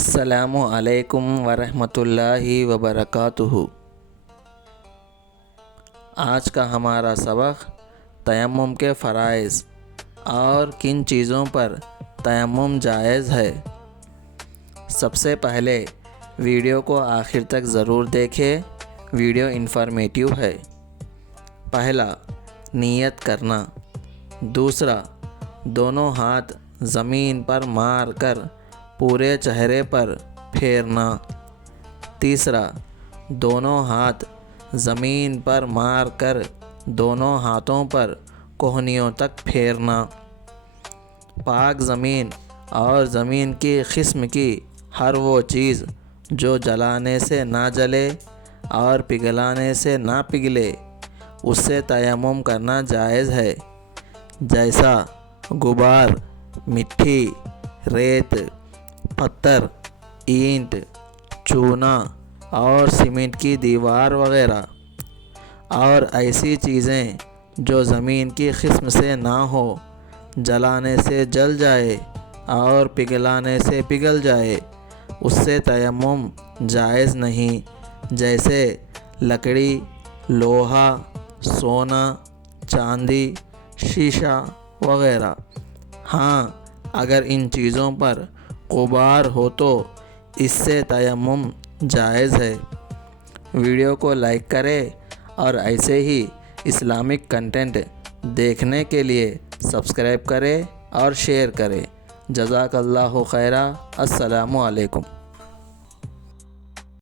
السلام علیکم ورحمۃ اللہ وبرکاتہ۔ آج کا ہمارا سبق تیمم کے فرائض اور کن چیزوں پر تیمم جائز ہے۔ سب سے پہلے ویڈیو کو آخر تک ضرور دیکھیں، ویڈیو انفارمیٹیو ہے۔ پہلا، نیت کرنا۔ دوسرا، دونوں ہاتھ زمین پر مار کر پورے چہرے پر پھیرنا۔ تیسرا، دونوں ہاتھ زمین پر مار کر دونوں ہاتھوں پر کوہنیوں تک پھیرنا۔ پاک زمین اور زمین کی قسم کی ہر وہ چیز جو جلانے سے نہ جلے اور پگھلانے سے نہ پگھلے، اس سے تیمم کرنا جائز ہے، جیسا غبار، مٹی، ریت، پتھر، اینٹ، چونا اور سیمنٹ کی دیوار وغیرہ، اور ایسی چیزیں جو زمین کی قسم سے نہ ہو، جلانے سے جل جائے اور پگھلانے سے پگھل جائے، اس سے تیمم جائز نہیں، جیسے لکڑی، لوہا، سونا، چاندی، شیشہ وغیرہ۔ ہاں، اگر ان چیزوں پر غبار ہو تو اس سے تیمم جائز ہے۔ ویڈیو کو لائک کریں اور ایسے ہی اسلامک کنٹینٹ دیکھنے کے لیے سبسکرائب کریں اور شیئر کریں۔ جزاک اللہ خیرا۔ السلام علیکم۔